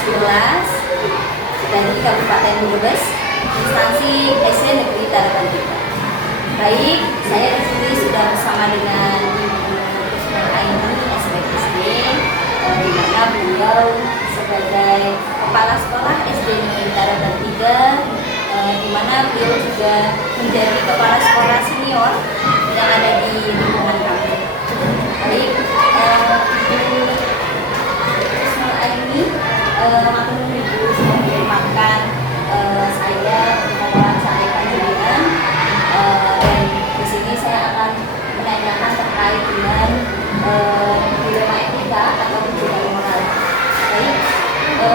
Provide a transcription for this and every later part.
11 dari Kabupaten Brebes, instansi SD Negeri Tarakan 3. Baik, saya di sini sudah bersama dengan Ibu Kusnul Aini SPSD, di mana beliau sebagai kepala sekolah SD Negeri Tarakan 3, di mana beliau juga menjadi kepala sekolah senior yang ada di lingkungan kami. Baik, Ibu Kusnul Aini, maklum Ibu sudah menyempatkan saya untuk mewawancarai panjenengan, dan di sini saya akan menanyakan terkait dengan dilema etika atau budaya moral. Baik,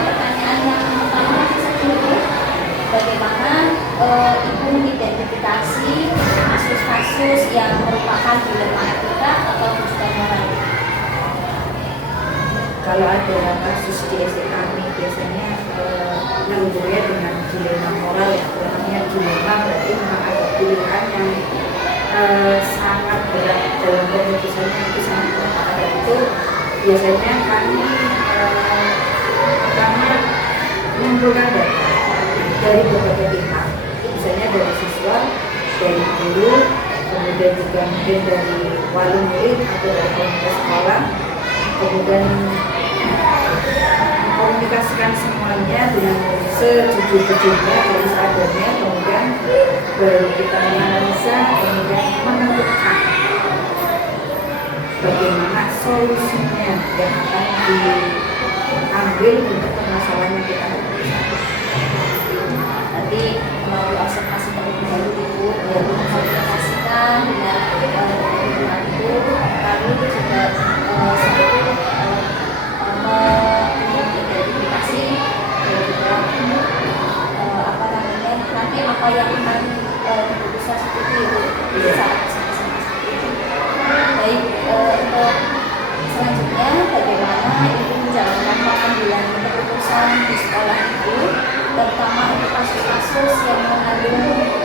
pertanyaan yang pertama dulu, bagaimana Ibu mengidentifikasi kasus-kasus yang merupakan dilema etika atau budaya moral? Kalau ada kasus di SD kami biasanya menurutnya dengan dilema moral, ya namanya dilema berarti memang ada pilihan yang sangat berat dalam keputusannya, itu sangat berat. Ada itu biasanya kami pertama mengumpulkan data dari berbagai pihak, misalnya dari siswa, dari guru, kemudian juga mungkin dari wali murid atau dari komunitas sekolah, kemudian komunikasikan semuanya dengan sejujur-jujurnya, dari seadanya, kemudian baru kita menganalisa, kemudian menentukan bagaimana solusinya yang akan diambil untuk permasalahan yang kita hadapi. Nanti melalui observasi terlebih dahulu Ibu, baru mengkomunikasikan dengan lingkungan itu, lalu juga mengidentifikasi dan juga nanti apa yang akan keputusan seperti itu saat sama-sama seperti itu. Baik, untuk selanjutnya bagaimana Ibu menjalankan pengambilan keputusan di sekolah itu, terutama untuk kasus-kasus yang mengandung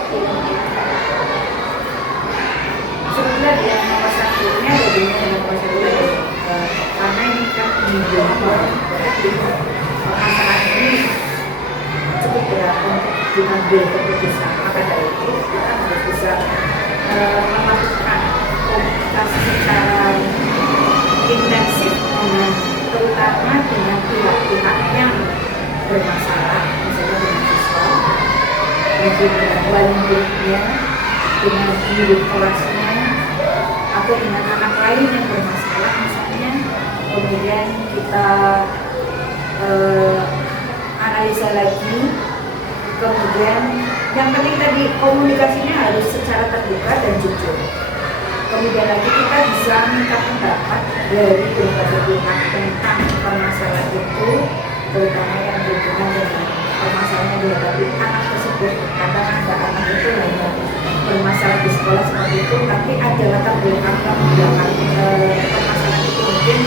dilema etika? Sebenarnya yang nomor satunya karena ini kan berarti permasalahan ini cukup berat untuk diambil keputusan, maka dari itu kita harus bisa melakukan komunikasi secara intensif terutama dengan pihak-pihak yang bermasalah, misalnya dengan siswa, mungkin dengan wali muridnya, dengan guru kelasnya, atau dengan anak lain yang bermasalah misalnya. Kemudian kita analisa lagi, kemudian yang penting tadi komunikasinya harus secara terbuka dan jujur. Kemudian lagi kita bisa minta pendapat dari berbagai pihak tentang permasalahan itu, terutama yang berhubungan dengan permasalahan yang dihadapi anak tersebut. Karena anak itu hanya bermasalah di sekolah seperti itu, tapi ada latar belakang permasalahan itu, mungkin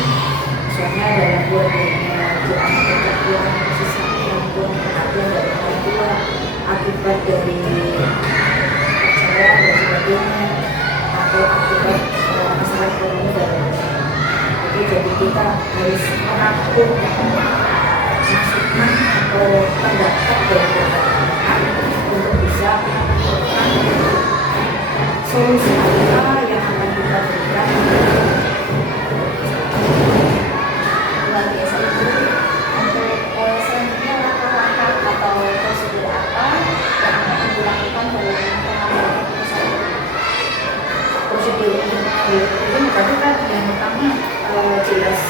misalnya dalam keluarganya anak kecapean, sesuatu yang kurang perhatian dari orang tua akibat dari perceraian dan sebagainya, atau akibat masalah ekonomi dan lain-lain. Jadi kita harus merangkum masukan atau pendapat dari berbagai pihak untuk bisa menentukan solusi apa yang akan kita berikan. Luar biasa Ibu. Untuk selanjutnya langkah-langkah atau prosedur apa yang akan Ibu lakukan dalam pengambilan keputusan itu? Prosedur untuk mengambil keputusan tadi kan yang pertama jelas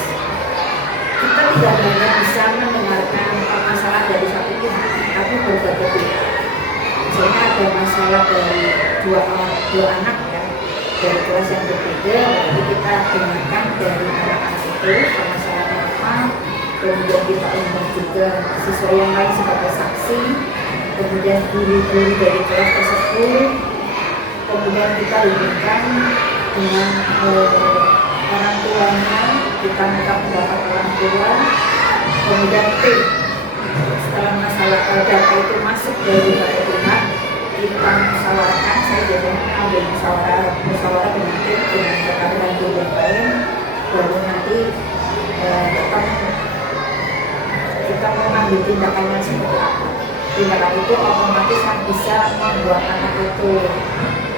kita tidak hanya bisa mendengarkan permasalahan dari satu pihak, tapi berbagai pihak. Misalnya ada masalah dari dua anak ya, dari kelas yang berbeda, berarti kita dengarkan dari anak-anak itu permasalahannya apa, kemudian kita undang juga siswa yang lain sebagai saksi, kemudian guru-guru dari kelas tersebut, kemudian kita hubungkan dengan orang tuanya, kita minta pendapat orang tua, kemudian tim. Setelah masalah data itu masuk dari berbagai pihak, kita musyawarahkan. Saya biasanya mengambil musyawarah dengan tim, dengan rekan-rekan guru yang lain, baru nanti kita mengambil tindakan yang seperti apa. Tindakan itu otomatis kan bisa membuat anak itu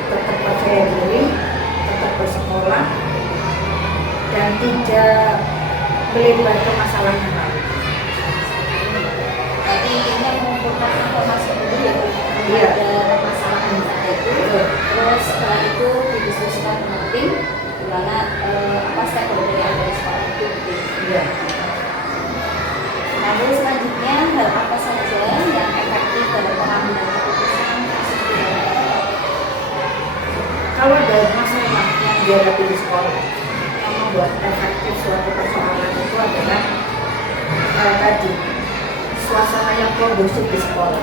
tetap percaya diri, tetap bersekolah, dan tidak melebar ke masalah yang lain. Jadi intinya mengumpulkan informasi dulu ya, Iya. ada permasalahan data itu, terus setelah itu didiskusikan dengan tim, di mana apa stakeholder yang ada di sekolah itu. Iya. Lalu selanjutnya hal apa saja yang efektif dalam pengambilan keputusan kasus pidana? Kalau ada masalah yang dihadapi di sekolah yang membuat efektif suatu persoalan itu adalah tadi suasana yang kondusif di sekolah,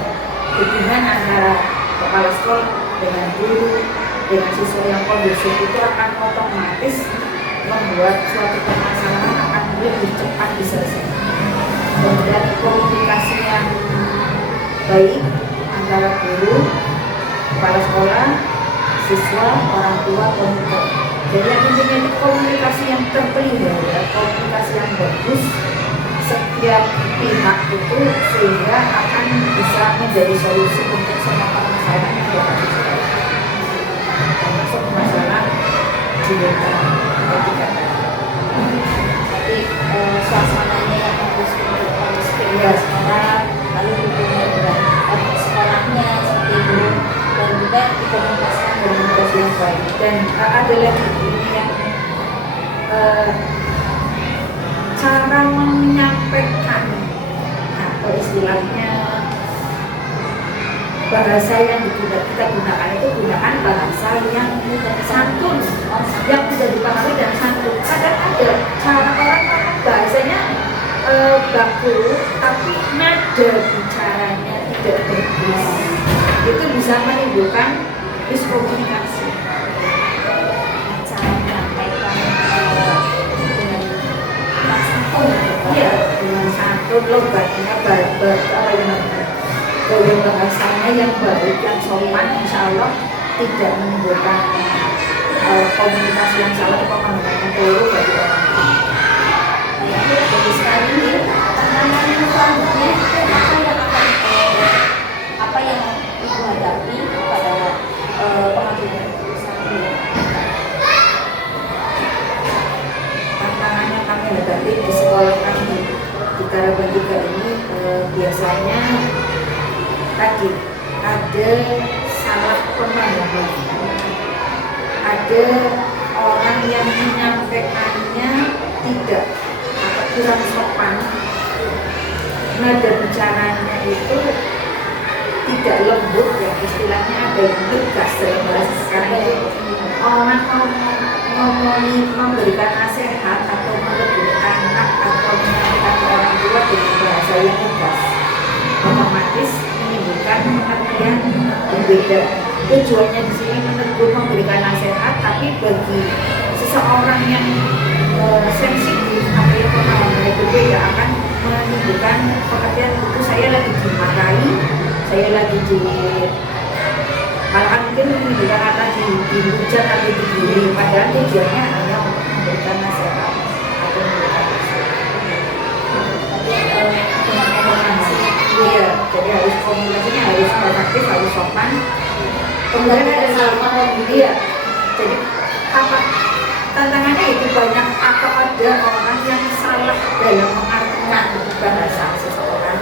hubungan antara kepala sekolah dengan guru dengan siswa yang kondusif itu akan otomatis membuat suatu permasalahan akan lebih cepat diselesaikan. Kemudian komunikasi yang baik antara guru, kepala sekolah, siswa, orang tua, monitor. Jadi yang intinya itu komunikasi yang terpelihara, komunikasi yang bagus setiap pihak itu sehingga akan bisa menjadi solusi untuk semua permasalahan yang dihadapi sekolah. Termasuk masalah jiwa etika. Jadi suasananya yang bagus untuk Iya. sekolah, lalu hubungan dengan sekolahnya seperti itu, dan juga dikomunikasikan dengan Komunikasi yang baik. Dan ada lagi ini yang cara menyampaikan atau istilahnya bahasa yang kita gunakan itu gunakan bahasa yang santun, yang bisa dipahami dan santun. Kadang ada cara orang ngomong bahasanya baku, tapi nada bicaranya tidak bagus. Itu bisa menimbulkan miskomunikasi. cara menyampaikan dengan santun. Iya, dengan santun logatnya barbar apa yang namanya gaya bahasanya yang baik, yang sopan, insya Allah tidak menimbulkan komunikasi yang salah atau pemahaman yang keliru bagi orang tua. Yang bagus sekali nih. Tantangan selanjutnya apa yang ibu hadapi pada pengambilan keputusan ini? Tantangan yang kami hadapi di sekolah kami di Karaban 3 ini biasanya tadi ada salah pemahaman, ada orang yang menyampaikannya tidak atau kurang sopan, nada bicaranya itu tidak lembut ya, istilahnya ada yang tegas dalam bahasa sekarang itu. Orang ngomongin memberikan nasihat atau menegur anak atau menyampaikan ke orang tua dengan bahasa yang tegas otomatis menimbulkan pengertian berbeda. Tujuannya di sini menegur, memberikan nasihat, tapi bagi seseorang yang sensitif atau yang pemahamannya berbeda akan menimbulkan pengertian itu saya lagi dimarahi, saya lagi malahan mungkin menimbulkan kata dihujat atau dibully, padahal tujuannya hanya untuk memberikan nasihat atau memberikan iya, jadi harus komunikasinya harus efektif, harus sopan. Kemudian ada sama iya, jadi apa tantangannya itu banyak atau ada orang yang salah dalam mengartikan bahasa seseorang.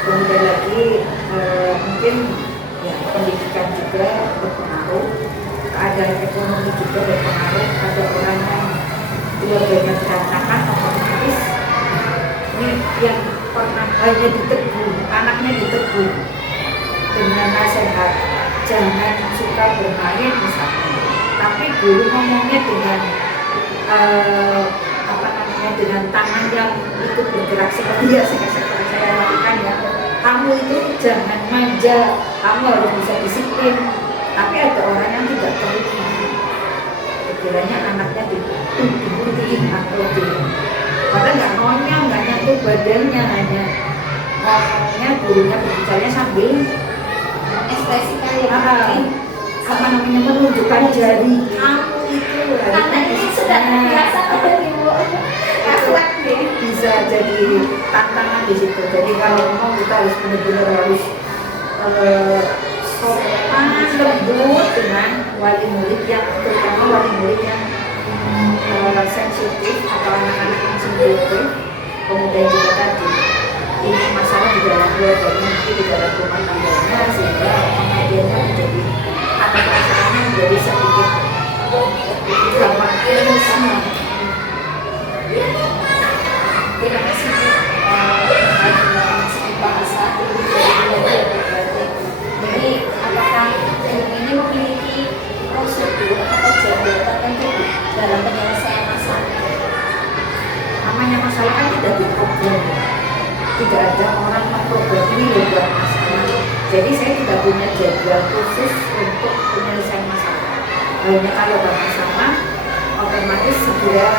Kemudian lagi mungkin ya, pendidikan juga berpengaruh, keadaan ekonomi juga berpengaruh. Ada orang yang keluarganya berantakan, otomatis ini yang pernah hanya ditegur, anaknya ditegur dengan nasihat jangan suka bermain misalnya, tapi guru ngomongnya dengan dengan tangan yang ikut bergerak seperti ya seperti saya lakukan ya, kamu itu jangan manja, kamu harus bisa disiplin. Tapi ada orang yang tidak terima, kiranya anaknya dibully atau padahal nggak ngonyong, nggak nyentuh badannya, hanya ngomongnya gurunya berbicaranya sambil Ekspresikan apa namanya menunjukkan jari, kamu itu karena ini sudah terbiasa oleh ibu refleks nih. Bisa jadi tantangan di situ. Jadi kalau mau kita harus benar-benar harus sopan lembut dengan wali murid yang terutama wali murid yang sensitif atau anak-anak yang sensitif. Kemudian juga tadi ini masalah di dalam keluarganya, mungkin di dalam rumah tangganya, sehingga pengajiannya menjadi atau perasaannya menjadi sedikit gampang emosi. Terima kasih segi bahasa jadi apakah ilmu ini memiliki prosedur atau jadwal tertentu dalam penyelesaian masalah? Namanya masalah kan tidak diprogram, tidak ada orang memprogram ini loh buat masalah. Jadi saya tidak punya jadwal khusus untuk penyelesaian masalah. Hanya kalau ada masalah otomatis segera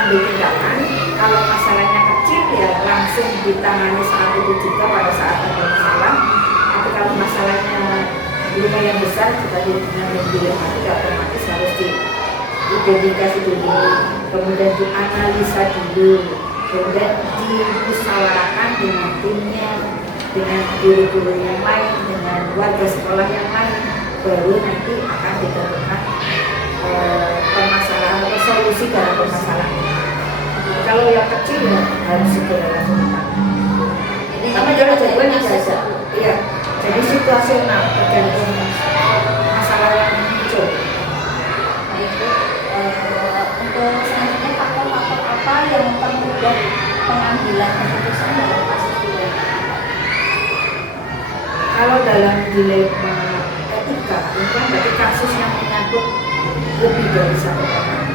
ambil tindakan. Kalau masalahnya kecil ya langsung ditangani saat itu juga pada saat ada masalah. Tapi kalau masalahnya lumayan besar kita dengan yang dilematik otomatis harus diidentifikasi dulu, kemudian dianalisa dulu, kemudian dimusyawarahkan dengan timnya, dengan guru-guru yang lain, dengan warga sekolah yang lain, baru nanti akan ditentukan permasalahan atau solusi dalam permasalahan. Kalau yang kecil ya harus segera lakukan. Tapi kalau jawabannya biasa, iya. Jadi situasional tergantung masalah yang muncul. Baik, untuk selanjutnya faktor-faktor apa yang mempermudah pengambilan keputusan dalam kasus dilema? Kalau dalam dilema etika, itu berarti kasus yang menyangkut lebih dari satu orang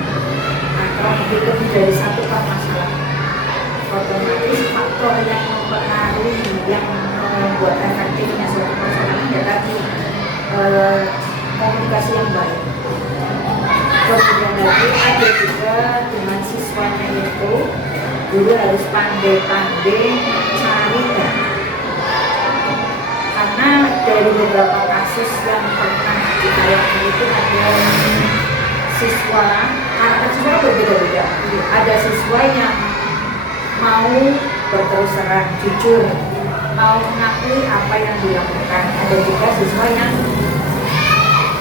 atau lebih dari satu permasalahan. Otomatis faktor yang mempengaruhi, yang membuat efektifnya suatu permasalahan ya tadi komunikasi yang baik. Kemudian lagi ada juga dengan siswanya itu guru harus pandai-pandai cari data. Karena dari beberapa kasus yang pernah ditayangkan itu ada siswa, karakter siswa berbeda-beda. Ada siswa yang mau berterus terang, jujur, mau mengakui apa yang dilakukan. Ada juga siswa yang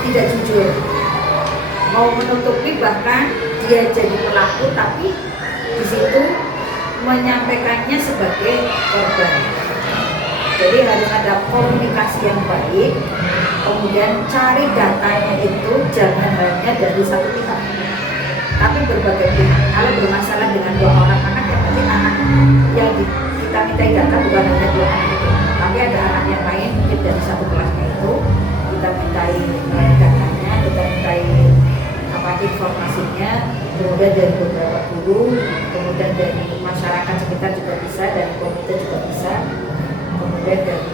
tidak jujur, mau menutupi, bahkan dia jadi pelaku tapi di situ menyampaikannya sebagai korban. Jadi harus ada komunikasi yang baik, kemudian cari datanya itu jangan hanya dari satu pihak, tapi berbagai pihak. Kalau bermasalah dengan dua orang anak, ya berarti anak yang kita minta data bukan hanya dua anak itu, tapi ada anak yang lain mungkin dari satu kelasnya itu kita mintai datanya, kita mintai informasinya, kemudian dari beberapa guru, kemudian dari masyarakat sekitar juga bisa, dari komite juga bisa, kemudian dari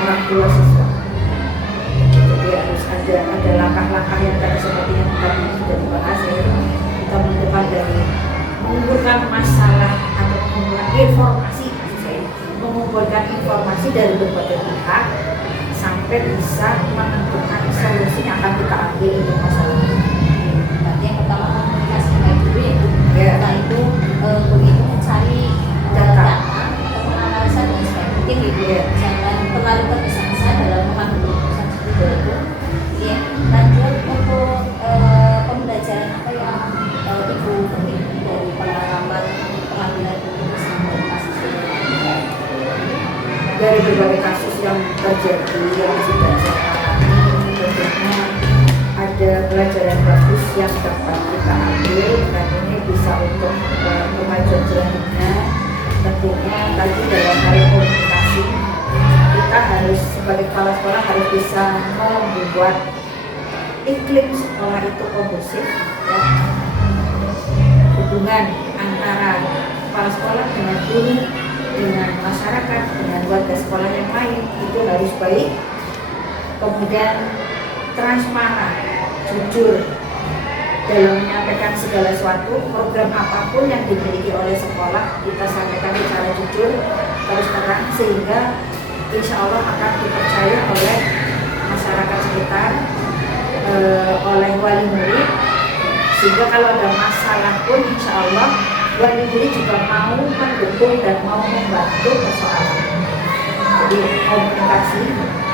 orang tua siswa. Jadi harus ada langkah-langkah yang tadi seperti yang tadi sudah dibahas, yaitu kita menentukan dari mengumpulkan masalah atau mengumpulkan informasi dari berbagai pihak sampai bisa menentukan solusi yang akan kita ambil untuk masalah ini. Berarti yang pertama komunikasi baik dulu ya, setelah itu begitu mencari data atau menganalisa dan sebagainya gitu ya. Jangan terlalu tergesa-gesa dalam mengambil keputusan seperti itu. Ya, lanjut untuk pembelajaran apa yang ibu petik dari pengalaman pengambilan keputusan dalam kasus ini? Dari berbagai kasus yang terjadi yang sudah saya alami, tentunya ada pelajaran bagus yang dapat kita ambil dan ini bisa untuk kemajuan selanjutnya. Tentunya tadi dalam hal komunikasi kita harus sebagai kepala sekolah harus bisa membuat iklim sekolah itu kondusif, ya. Hubungan antara kepala sekolah dengan guru, dengan masyarakat, dengan warga sekolah yang lain itu harus baik, kemudian transparan, jujur dalam menyampaikan segala sesuatu. Program apapun yang dimiliki oleh sekolah kita sampaikan secara jujur, terus terang, sehingga insya Allah akan dipercaya oleh masyarakat sekitar, oleh wali murid, sehingga kalau ada masalah pun insya Allah wali murid juga mau mendukung dan mau membantu persoalan. Jadi komunikasi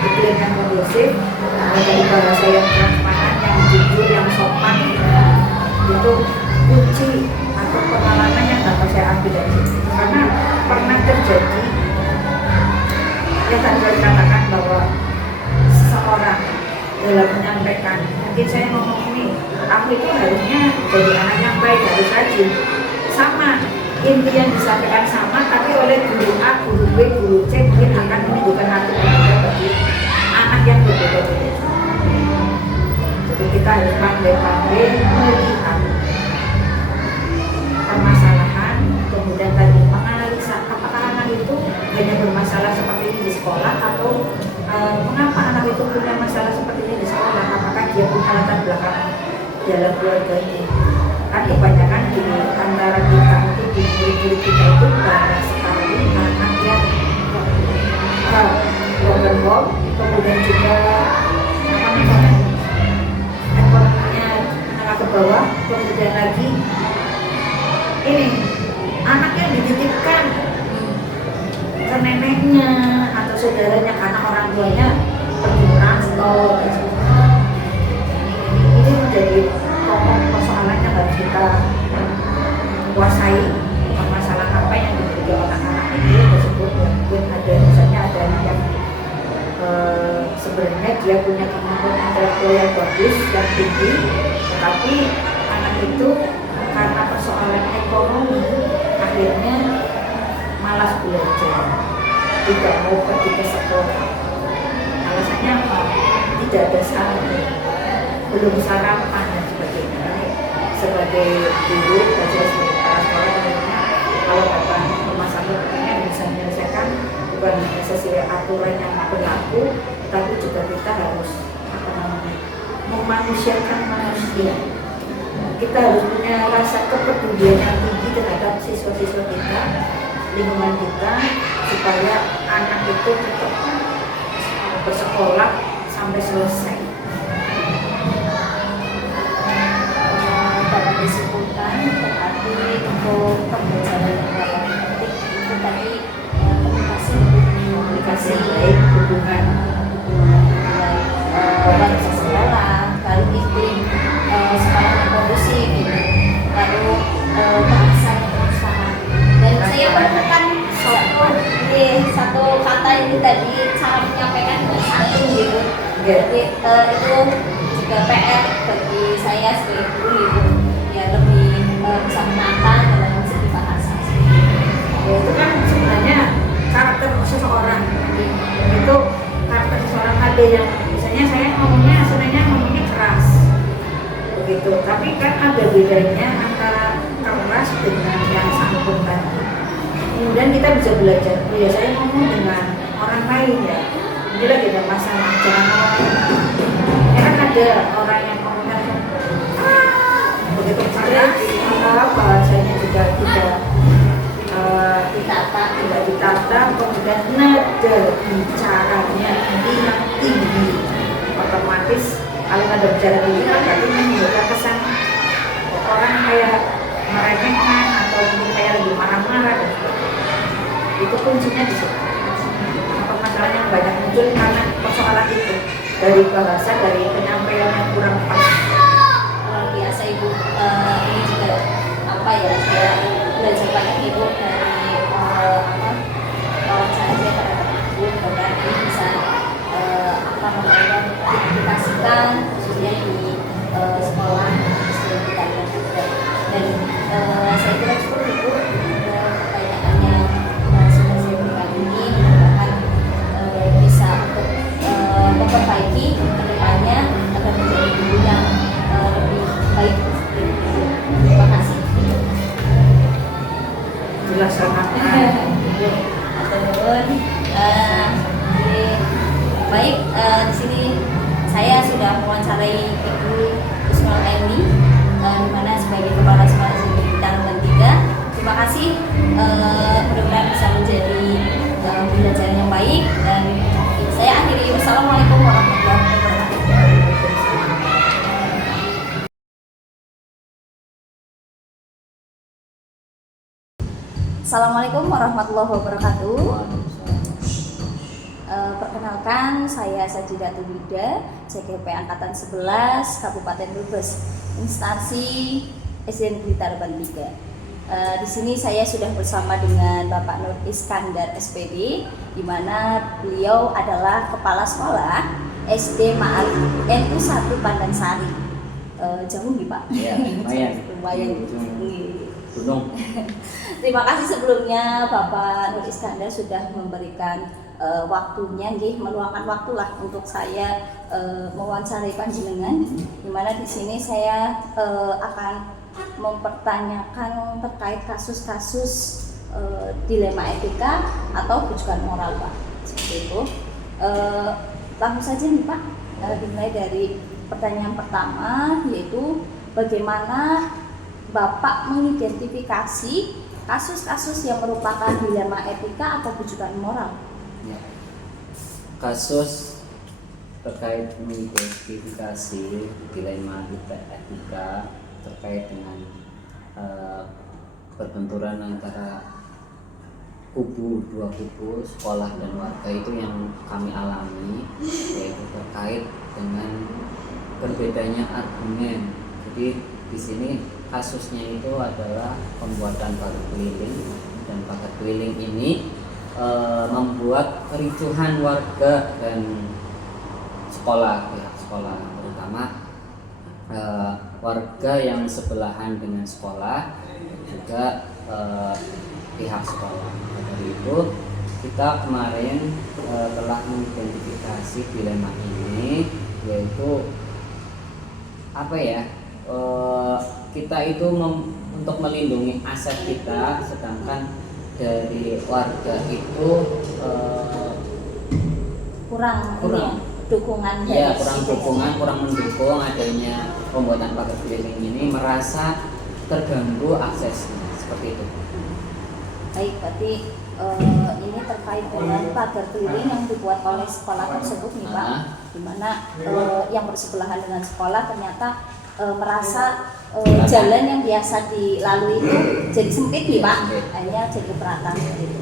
itu yang kondusif, dari bahasa yang transparan, yang jujur, yang sopan, itu kunci atau pengalaman yang dapat saya ambil dari situ. Karena pernah terjadi yang tadi saya katakan bahwa seseorang dalam menyampaikan, mungkin saya ngomong ini, aku itu harusnya jadi anak yang baik, harus rajin, sama inti yang disampaikan sama, tapi oleh guru A, guru B, guru C mungkin akan menimbulkan arti berbeda bagi anak yang berbeda-beda. Jadi kita harus pandai-pandai melihat permasalahan, kemudian tadi menganalisa apakah anak itu hanya bermasalah seperti ini di sekolah, atau mengapa anak itu punya masalah seperti ini di sekolah, apakah dia punya latar belakang dalam keluarganya. Kan kebanyakan di antara kita itu, di guru-guru kita itu banyak sekali anak yang broken home, kemudian juga ekonominya menengah ke bawah, kemudian lagi ini anak yang dititipkan ke neneknya atau saudaranya karena orang tuanya pergi merantau. Ini menjadi pokok persoalan yang harus kita kuasai. Masalah apa yang dimiliki anak-anak ini tersebut, mungkin ada misalnya ada anak yang sebenarnya dia punya kemampuan intelektual yang bagus dan tinggi, tetapi anak itu karena persoalan ekonomi akhirnya malas belajar, tidak mau pergi ke sekolah. Alasannya apa? Tidak ada sarapan, belum sarapan dan sebagainya. Sebagai guru, belajar sebagai kepala sekolah, kalau bapak masalah ini bisa menyelesaikan bukan hanya sesuai aturan yang berlaku, tapi juga kita harus memanusiakan manusia. Kita harus punya rasa kepedulian yang tinggi terhadap siswa-siswa kita, lingkungan kita, supaya anak itu tetap bersekolah sampai selesai. Dapat disimpulkan berarti untuk pembelajaran yang dalam itu tadi komunikasi yang baik, hubungan baik sekolah, lalu iklim sekolah yang kondusif gitu, lalu bahasa yang berusaha. Dan saya menemukan satu kata ini tadi, cara menyampaikan dengan santun gitu. Jadi itu juga PR bagi saya sebagai guru gitu, ya lebih bisa menata dalam segi bahasa. Ya, itu kan sebenarnya karakter seseorang. Itu karakter seseorang, ada yang misalnya saya ngomongnya keras begitu, tapi kan ada bedanya antara keras dengan yang santun tadi. Kemudian kita bisa belajar, ya saya ngomong dengan orang lain ya, ini lagi ada masalah, jangan ngomong. Ya kan ada orang yang ngomongnya begitu keras, bahasanya juga tidak ditata, kemudian nada bicaranya ini yang tinggi, otomatis kalau nada bicara tinggi kan berarti menimbulkan kesan orang kayak meremehkan atau mungkin kayak lagi marah-marah dan sebagainya. Itu kuncinya di situ. Permasalahan yang banyak muncul karena persoalan itu, dari bahasa, dari penyampaian yang kurang pas. Luar biasa Ibu, ini juga apa ya, saya belajar banyak Ibu dari wawancara saya terhadap Ibu, mudah ini bisa diaplikasikan khususnya di sekolah sebelum kita juga. Dan saya kira cukup Ibu pertanyaan yang sudah saya berikan ini, mudah-mudahan bisa untuk memperbaiki kedepannya agar menjadi guru yang lebih baik. Terima kasih. Dilaksanakan. Baik, di sini saya sudah mewawancarai Ibu Kusnul Aini, di mana sebagai kepala sekolah SMP Bintang 3. Terima kasih, mudah-mudahan bisa menjadi pembelajaran yang baik, dan saya akhiri. Wassalamualaikum warahmatullahi wabarakatuh. Assalamualaikum warahmatullahi wabarakatuh. Perkenalkan, saya Sajidatul Wida, CGP Angkatan 11, Kabupaten Brebes, instansi SD Negeri Taraban 3. Di sini saya sudah bersama dengan Bapak Nur Iskandar SPD, di mana beliau adalah Kepala Sekolah SD Ma'arif NU 1 Pandansari. Jauh nih Pak? Iya, lumayan. Gunung. Terima kasih sebelumnya Bapak Nur Iskandar sudah memberikan waktunya, meluangkan waktu lah untuk saya mewawancarai panjenengan. Dimana di sini saya akan mempertanyakan terkait kasus-kasus dilema etika atau bujukan moral Pak. Seperti itu. Langsung saja nih Pak, dimulai dari pertanyaan pertama, yaitu bagaimana Bapak mengidentifikasi kasus-kasus yang merupakan dilema etika atau bujukan moral? Ya. Kasus terkait mengidentifikasi dilema etika terkait dengan perbenturan antara dua kubu sekolah dan warga itu yang kami alami, yaitu terkait dengan berbedanya argumen. Jadi di sini kasusnya itu adalah pembuatan pagar keliling, dan pagar keliling ini membuat kericuhan warga dan pihak sekolah, terutama warga yang sebelahan dengan sekolah, juga pihak sekolah. Dari itu kita kemarin telah mengidentifikasi dilema ini, yaitu kita itu untuk melindungi aset kita, sedangkan dari warga itu kurang dukungan ya, kurang mendukung adanya pembuatan pagar keliling ini, merasa terganggu aksesnya, seperti itu. Baik, berarti ini terkait dengan pagar keliling yang dibuat oleh sekolah tersebut nih Pak, di mana yang bersebelahan dengan sekolah ternyata merasa jalan yang biasa dilalui itu jadi sempit nih Pak, hanya jadi berantakan gitu.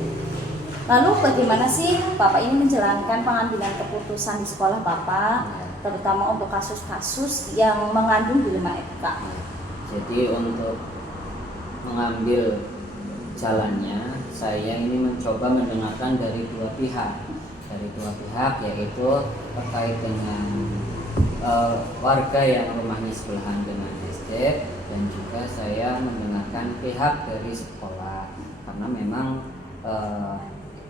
Lalu bagaimana sih Bapak ini menjalankan pengambilan keputusan di sekolah Bapak, terutama untuk kasus-kasus yang mengandung dilema etika? Jadi untuk mengambil jalannya, saya ini mencoba mendengarkan dari dua pihak, yaitu terkait dengan warga yang rumahnya sebelahan dengan SD, dan juga saya mendengarkan pihak dari sekolah, karena memang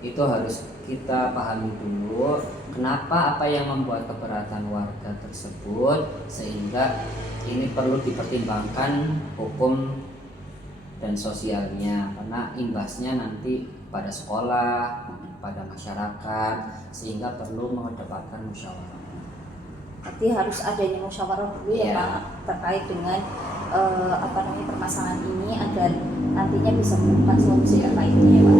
itu harus kita pahami dulu kenapa, apa yang membuat keberatan warga tersebut, sehingga ini perlu dipertimbangkan hukum dan sosialnya, karena imbasnya nanti pada sekolah, pada masyarakat, sehingga perlu mengedepankan musyawarah. Berarti harus adanya musyawarah dulu ya Pak, terkait dengan permasalahan ini agar nantinya bisa menemukan solusi terbaiknya ya Pak.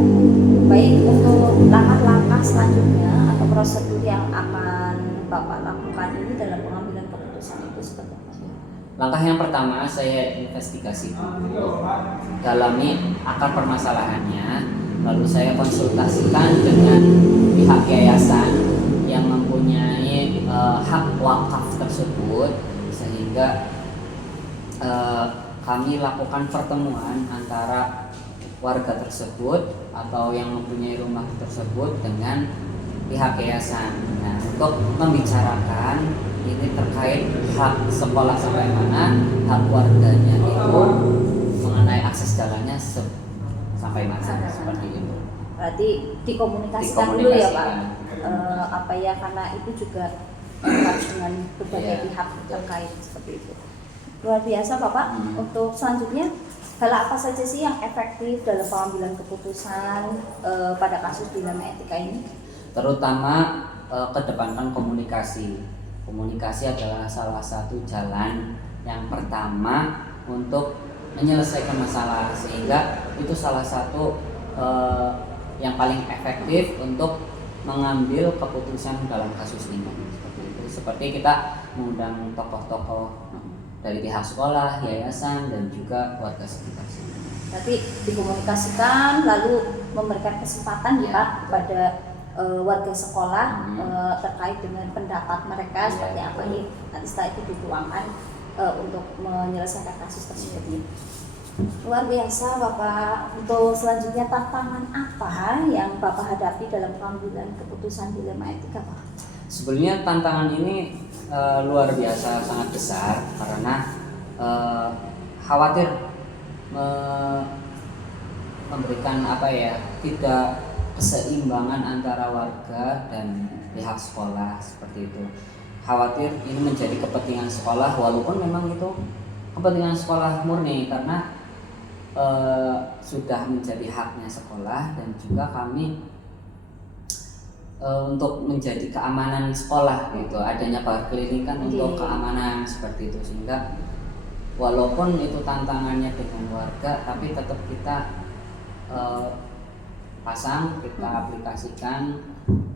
Baik, untuk langkah-langkah selanjutnya atau prosedur yang akan Bapak lakukan ini dalam pengambilan keputusan itu seperti apa? Langkah yang pertama, saya investigasi dulu, dalami akar permasalahannya, lalu saya konsultasikan dengan pihak yayasan yang mempunyai hak wakaf tersebut, sehingga kami lakukan pertemuan antara warga tersebut atau yang mempunyai rumah tersebut dengan pihak yayasan. Nah, untuk membicarakan ini terkait hak sekolah sampai mana, hak warganya itu mengenai akses jalannya sampai mana, seperti itu. Berarti dikomunikasikan dulu ya Pak. Karena itu juga harus dengan berbagai pihak terkait, seperti itu. Luar biasa Bapak. Untuk selanjutnya, hal apa saja sih yang efektif dalam pengambilan keputusan pada kasus dilema etika ini? Terutama kedepankan komunikasi. Komunikasi adalah salah satu jalan yang pertama untuk menyelesaikan masalah, sehingga itu salah satu yang paling efektif untuk mengambil keputusan dalam kasus ini. Seperti kita mengundang tokoh-tokoh dari pihak sekolah, yayasan, dan juga warga sekitar. Berarti dikomunikasikan lalu memberikan kesempatan ya Pak kepada warga sekolah terkait dengan pendapat mereka seperti apa nih, nanti setelah itu dituangkan untuk menyelesaikan kasus tersebut nih. Luar biasa Bapak. Untuk selanjutnya tantangan apa yang Bapak hadapi dalam pengambilan keputusan dilema etika Pak? Sebenarnya tantangan ini luar biasa sangat besar karena khawatir memberikan tidak keseimbangan antara warga dan pihak sekolah seperti itu. Khawatir ini menjadi kepentingan sekolah walaupun memang itu kepentingan sekolah murni karena sudah menjadi haknya sekolah dan juga kami untuk menjadi keamanan sekolah gitu, adanya parklinik kan untuk keamanan seperti itu, sehingga walaupun itu tantangannya dengan warga tapi tetap kita pasang, kita aplikasikan,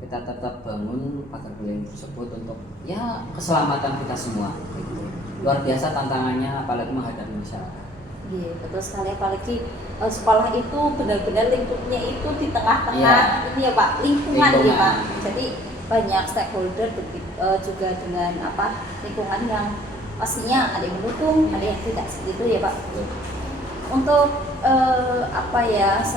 kita tetap bangun parklinik tersebut untuk ya keselamatan kita semua gitu. Luar biasa tantangannya apalagi menghadapi masyarakat. Iya, betul sekali, apalagi sekolah itu benar-benar lingkupnya itu di tengah-tengah ini ya Pak, lingkungan ya Pak. Jadi banyak stakeholder juga dengan lingkungan yang pastinya ada yang mendukung, ada yang tidak, seperti itu ya Pak. Untuk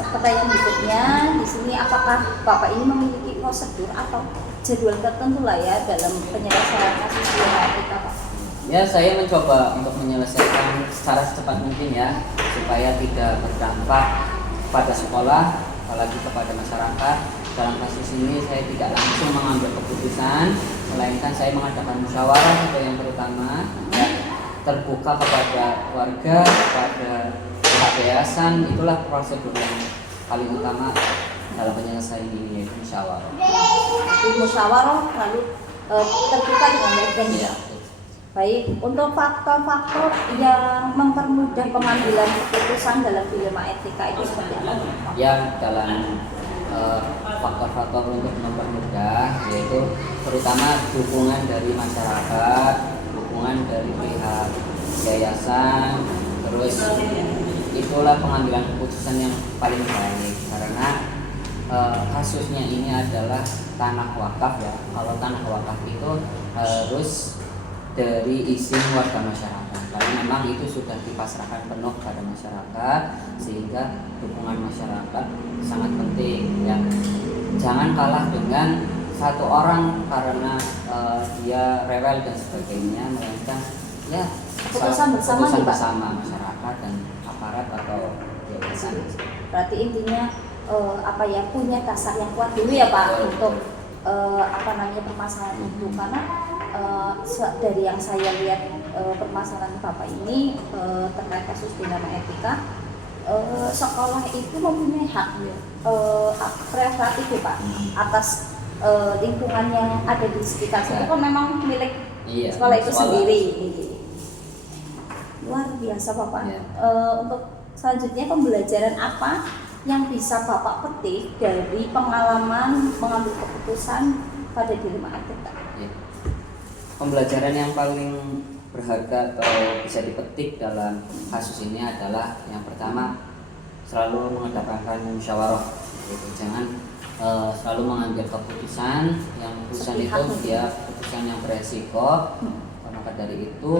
pertanyaan berikutnya di sini, apakah Bapak ini memiliki prosedur atau jadwal tertentu lah ya dalam penyelesaian kasus dilema etika Pak? Ya, saya mencoba untuk menyelesaikan secara secepat mungkin ya, supaya tidak berdampak pada sekolah, apalagi kepada masyarakat. Dalam kasus ini saya tidak langsung mengambil keputusan, melainkan saya mengadakan musyawarah itu yang pertama, ya, terbuka kepada warga, kepada pihak yayasan. Itulah prosedur yang paling utama dalam penyelesaian ini, yaitu musyawarah. Jadi musyawarah lalu terbuka dengan baik dan ya. Baik, untuk faktor-faktor yang mempermudah pengambilan keputusan dalam dilema etika itu seperti apa? Ya, dalam faktor-faktor untuk mempermudah yaitu terutama dukungan dari masyarakat, dukungan dari pihak yayasan, terus itulah pengambilan keputusan yang paling baik karena kasusnya ini adalah tanah wakaf ya. Kalau tanah wakaf itu harus dari izin warga masyarakat, karena memang itu sudah dipasrahkan penuh pada masyarakat, sehingga dukungan masyarakat sangat penting ya. Jangan kalah dengan satu orang karena dia rewel dan sebagainya, melainkan ya keputusan bersama masyarakat dan aparat atau yayasan. Berarti intinya punya dasar yang kuat dulu ya Pak untuk permasalahan itu, karena dari yang saya lihat permasalahan Bapak ini terkait kasus dilema etika, sekolah itu mempunyai hak prerogatif ya Pak atas lingkungan yang ada di sekitar situ, kan memang milik sekolah itu sendiri. Luar biasa Bapak. Untuk selanjutnya, pembelajaran apa yang bisa Bapak petik dari pengalaman mengambil keputusan pada dilema etika? Pembelajaran yang paling berharga atau bisa dipetik dalam kasus ini adalah yang pertama, selalu mengedepankan musyawarah. Jangan selalu mengambil keputusan yang keputusan yang beresiko. Maka dari itu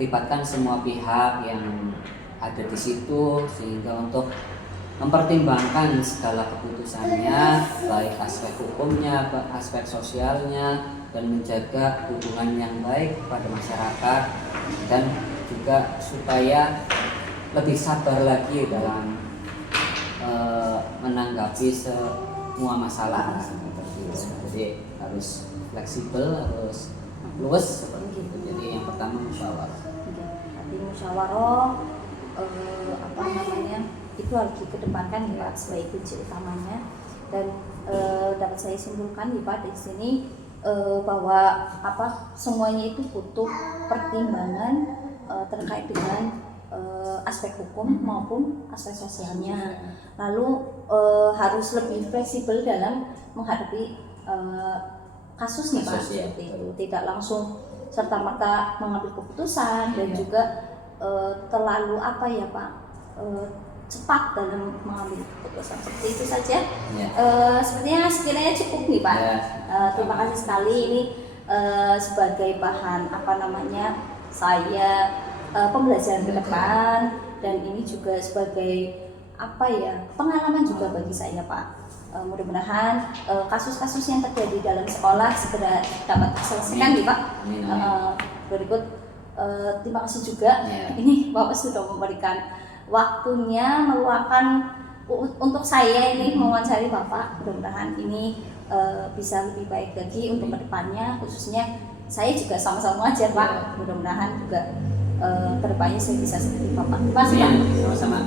libatkan semua pihak yang ada di situ, sehingga untuk mempertimbangkan segala keputusannya, baik aspek hukumnya, aspek sosialnya, dan menjaga hubungan yang baik pada masyarakat, dan juga supaya lebih sabar lagi dalam menanggapi semua masalah. Jadi harus fleksibel, harus luas seperti itu. Jadi yang pertama musyawarah. Jadi musyawarah itu harus dikedepankan ya sebagai kunci utamanya, dan dapat saya simpulkan ya Pak di sini bahwa semuanya itu butuh pertimbangan terkait dengan aspek hukum maupun aspek sosialnya. Lalu harus lebih fleksibel dalam menghadapi kasus nih Pak, seperti itu. Tidak langsung serta-merta mengambil keputusan dan juga terlalu cepat dalam mengambil keputusan. Seperti itu saja. Ya. Sepertinya sekiranya cukup nih Pak. Ya. Terima kasih sekali ini sebagai bahan saya pembelajaran ke depan, dan ini juga sebagai pengalaman juga bagi saya Pak. Mudah-mudahan kasus-kasus yang terjadi dalam sekolah segera dapat diselesaikan nih Pak. Amin. Berikut terima kasih juga. Ya. Ini Bapak sudah memberikan waktunya, meluangkan untuk saya ini mewawancari Bapak. Mudah-mudahan ini bisa lebih baik lagi untuk kedepannya, khususnya saya juga sama-sama aja Pak. Mudah-mudahan juga kedepannya saya bisa seperti Bapak. Terima kasih Pak. Sama-sama.